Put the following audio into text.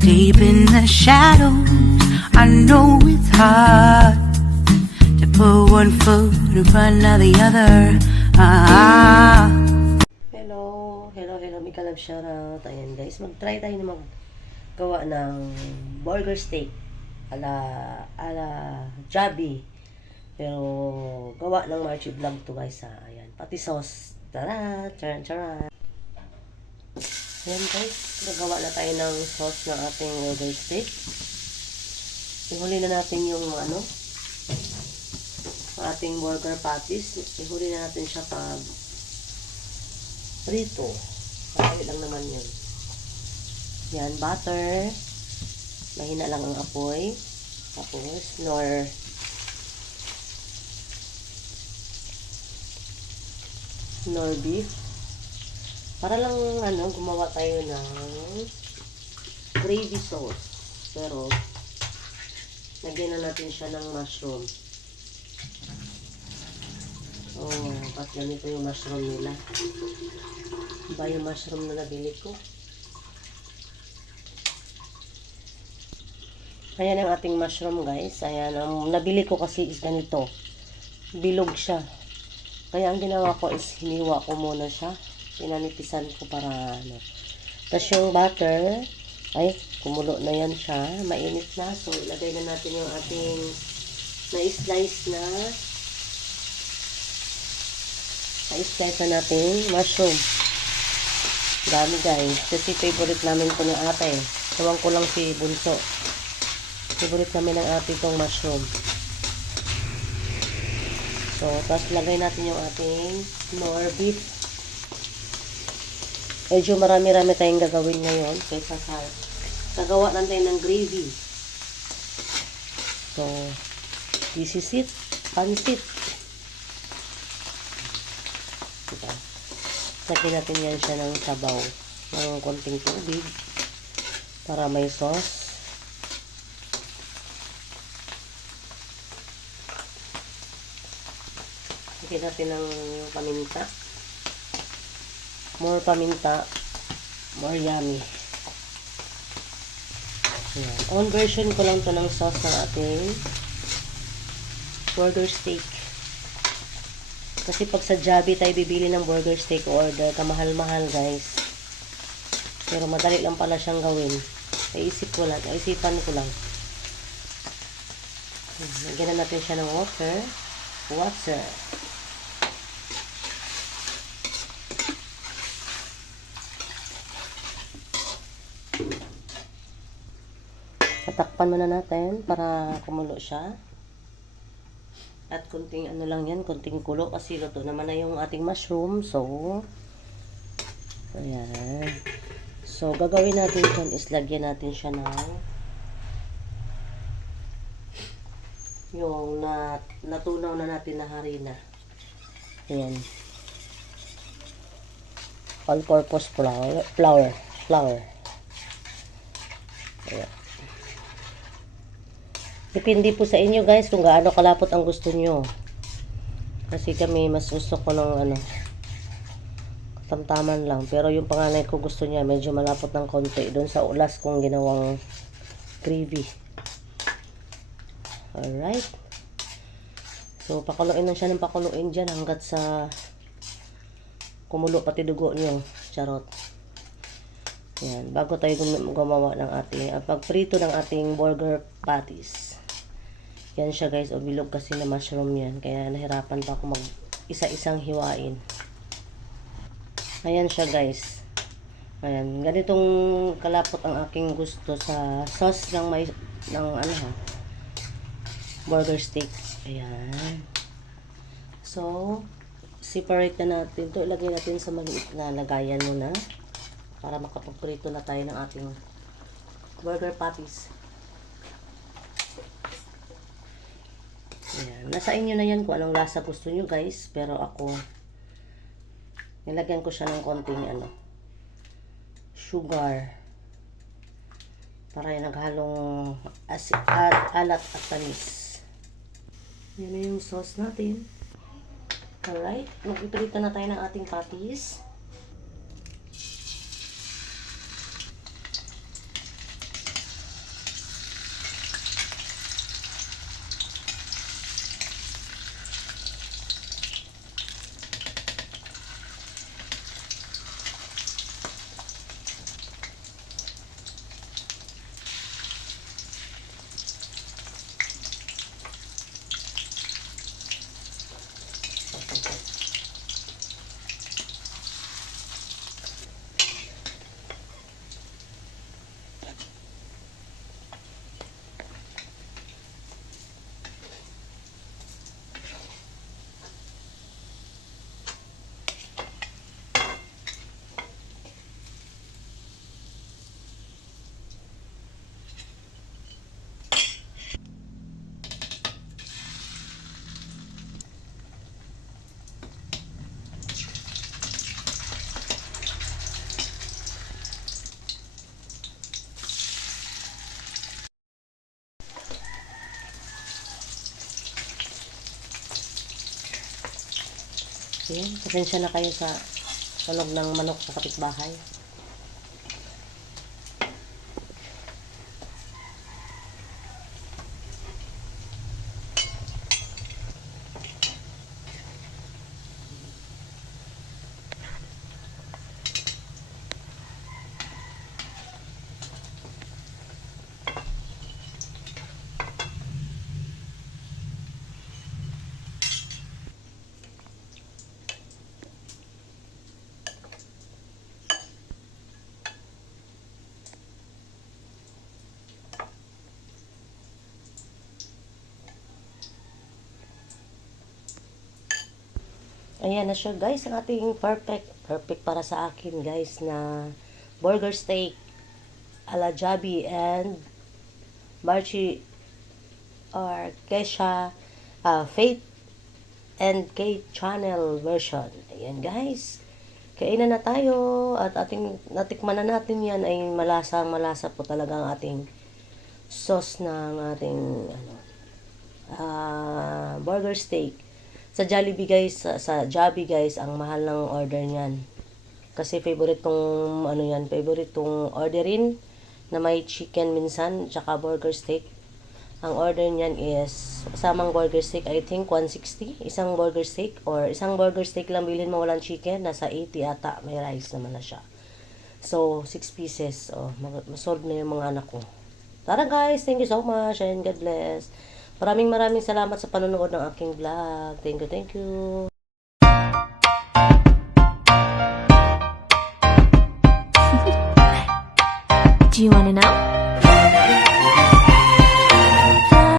Deep in the shadows, I know it's hard to put one foot in front of the other. Hello, may kalab shoutout. Ayan guys, mag-try tayo na maggawa ng burger steak ala Jollibee. Pero gawa ng Marchie Vlog to guys ha. Ayan, pati sauce. Tara, charan. Ayan guys, nagawa na tayo ng sauce ng ating burger steak. Ihuli na natin yung ating burger patties. Ihuli na natin siya pag prito. Kaya lang naman yun. Yan, butter. Mahina lang ang apoy. Tapos, nor beef. Para lang, gumawa tayo ng gravy sauce. Pero, lagyan na natin siya ng mushroom. Oh, ba't ganito yung mushroom nila? Iba yung mushroom na nabili ko. Ayan ang ating mushroom guys. Ayan, ang nabili ko kasi is ganito. Bilog siya. Kaya ang ginawa ko is hiniwa ko muna siya. Pinanipisan ko para Tapos yung butter, ay kumulo na yan siya. Mainit na. So ilagay na natin yung ating na-slice na mushroom. Dami guys. Kasi favorite namin ko ng ate. Tawang ko lang si Bunso. Favorite namin ng ate itong mushroom. So, tapos lagay natin yung ating nor beef. Medyo marami-rami tayong gagawin ngayon. Kaysa sa gagawa lang tayo ng gravy. So, this is it. Pansit. Diba? Lagyan natin yan siya ng sabaw. Ng konting tubig. Para may sauce. Lagyan natin ng paminta. More paminta, more yummy. Ayan. Own version ko lang to ng sauce ng ating burger steak. Kasi pag sa Jollibee tayo bibili ng burger steak order, kamahal-mahal guys. Pero madali lang pala siyang gawin. Isipan ko lang. Lagyan na natin siya ng water. Tatakpan muna natin para kumulo siya. At kunting lang yan, kunting kulo kasi luto naman na yung ating mushroom. So, ayan. So, gagawin natin dyan is lagyan natin siya ng yung natunaw na natin na harina. Ayan. All-purpose flour. Ayan. Depende po sa inyo guys kung gaano kalapot ang gusto nyo. Kasi kami mas gusto ko ng katamtaman lang. Pero yung panganay ko gusto niya medyo malapot ng konti. Doon sa ulas kong ginawang gravy. Alright. So pakuluin lang siya ng pakuluin dyan hanggat sa kumulo pati dugo nyo. Charot. Yan. Bago tayo gumawa ng ating pagprito ng ating burger patties. Yan siya guys, bilog kasi na mushroom yan. Kaya nahirapan pa ako isa-isang hiwain. Ayan siya guys. Ayan, ganitong kalapot ang aking gusto sa sauce ng burger steak. Ayan. So, separate na natin ito. Ilagay natin sa maliit na lagayan muna. Para makapagprito na tayo ng ating burger patties. Ayan. Nasa inyo na yan kung anong lasa gusto nyo guys. Pero ako, nilagyan ko siya ng konting sugar. Para yung naghalong alat at tamis. Yan na yung sauce natin. Alright. Magpiprito na tayo ng ating patties. Ayan, pasensya na kayo sa tunog ng manok sa kapitbahay. Ayan na siya guys, ang ating perfect para sa akin guys na burger steak ala Jabi and Marchi or Kesha Faith and Kate channel version. Ayan guys, kainan na tayo at natikman na natin yan. Ay malasa po talaga ang ating sauce ng ating burger steak. Sa Jollibee guys, sa Jollibee guys, ang mahal ng order niyan. Kasi favorite tong orderin na may chicken minsan, tsaka burger steak. Ang order niyan is, kasamang burger steak, I think 160. Isang burger steak, or isang burger steak lang bilhin mo walang chicken, nasa 80 ata, may rice naman na siya. So, 6 pieces. Oh, masolve na yung mga anak ko. Tara guys, thank you so much and God bless. Maraming salamat sa panonood ng aking vlog. Thank you. Do you want to know?